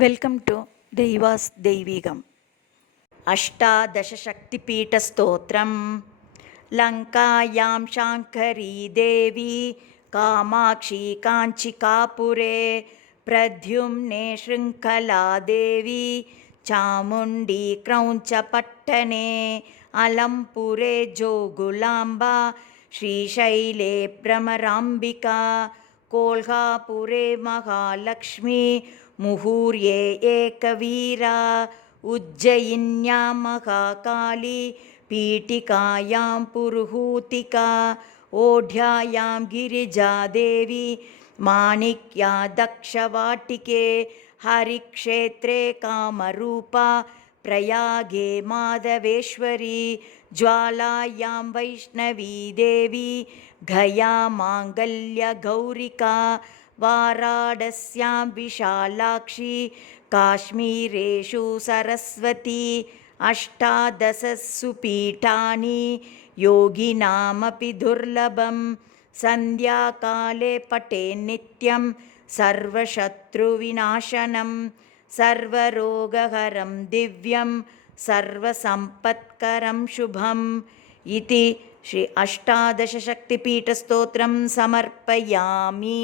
welcome two दैवास् दैविकम् अष्टादशशक्तिपीठस्तोत्रं लङ्कायां शाङ्करी देवी कामाक्षी काञ्चिकापुरे प्रद्युम्ने शृङ्खला देवी चामुण्डी क्रौञ्चपट्टने अलम्पुरे जोगुलाम्बा श्रीशैले भ्रमराम्बिका कोल्हापुरे महालक्ष्मी मुहूर्ये एकवीरा उज्जयिन्यां महाकाली पीठिकायां पुरुहूतिका ओढ्यायां गिरिजादेवी माणिक्या दक्षवाटिके हरिक्षेत्रे कामरूपा प्रयागे माधवेश्वरी ज्वालायां वैष्णवी देवी गया माङ्गल्यगौरिका वाराणस्यां विशालाक्षी काश्मीरेषु सरस्वती अष्टादशसु पीठानि योगिनामपि दुर्लभं सन्ध्याकाले पठे नित्यं सर्वशत्रुविनाशनं सर्वरोगहरं दिव्यं सर्वसम्पत्करं शुभम् इति श्री अष्टादशशक्तिपीठस्तोत्रं समर्पयामि